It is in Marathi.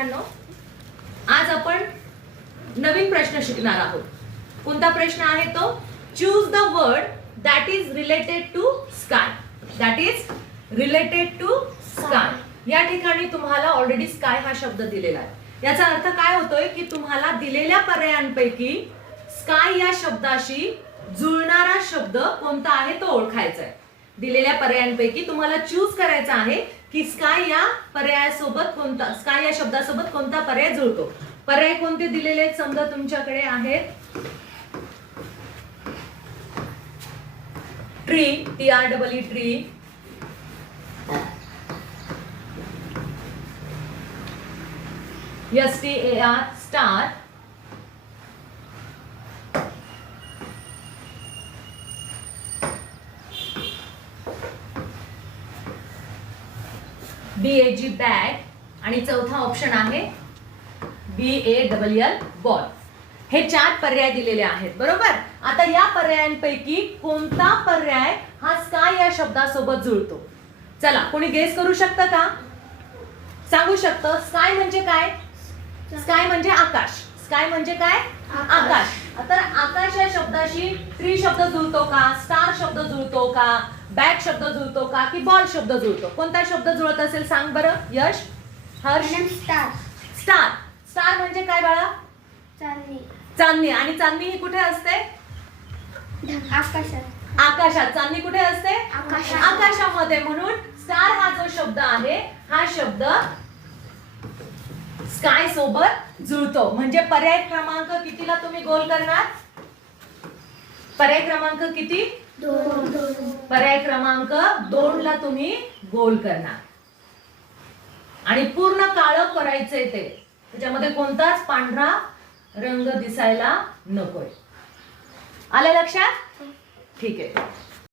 विद्यार्थ्यांनो, आज आपण नवीन प्रश्न शिकणार आहोत. कोणता प्रश्न आहे तो? Choose the word that is related to sky. That is related to sky. या ठिकाणी तुम्हाला ऑलरेडी स्काय हा शब्द दिलेला आहे. याचा अर्थ काय होतोय की तुम्हाला दिलेल्या पर्यायांपैकी स्काय या शब्दाशी जुळणारा शब्द कोणता आहे तो ओळखायचा आहे. दिलेल्या पर्यायांपैकी तुम्हाला चूज करायचा आहे की स्काय या पर्यायासोबत कोणता, स्काय या शब्दासोबत कोणता पर्याय जुळतो. पर्याय कोणते दिलेले आहेत समजा तुमच्याकडे आहेत. Tree, TREE tree, STAR star, BAG bag आणि चौथा ऑप्शन आहे BALL बॉल. हे 4 पर्याय दिलेले आहेत बरोबर. आता या पर्यायांपैकी कोणता पर्याय हा स्काय या शब्दासोबत जुळतो? चला कोणी गेस करू शकतं का? सांगू शकतं? स्काय म्हणजे काय? स्काय म्हणजे आकाश. स्काय म्हणजे काय? आकाश. तर आकाश या शब्दाशी ट्री शब्द जुळतो का? स्टार शब्द जुळतो का? बॅग शब्द जुळतो का? की बॉल शब्द जुळतो? कोणता शब्द जुळत असेल सांग बरं यश, हर्ष? स्टार. स्टार. स्टार म्हणजे काय बाळा? चांदणी. चांदणी. आणि चांदणी ही कुठे असते? आकाशात. आकाशात. चांदणी कुठे असते? आकाशात. आकाशामध्ये. म्हणून स्टार हा जो शब्द आहे हा शब्द स्काय सोबत जुळतो. म्हणजे पर्याय क्रमांक कितीला तुम्ही गोल करणार? पर्याय क्रमांक किती? 2. पर्याय क्रमांक 2 ला तुम्ही गोल करणार. आणि पूर्ण काळं करायचंय ते. त्याच्यामध्ये कोणताच पांढरा रंग दिसायला नकोय. आलं लक्षात? ठीक आहे.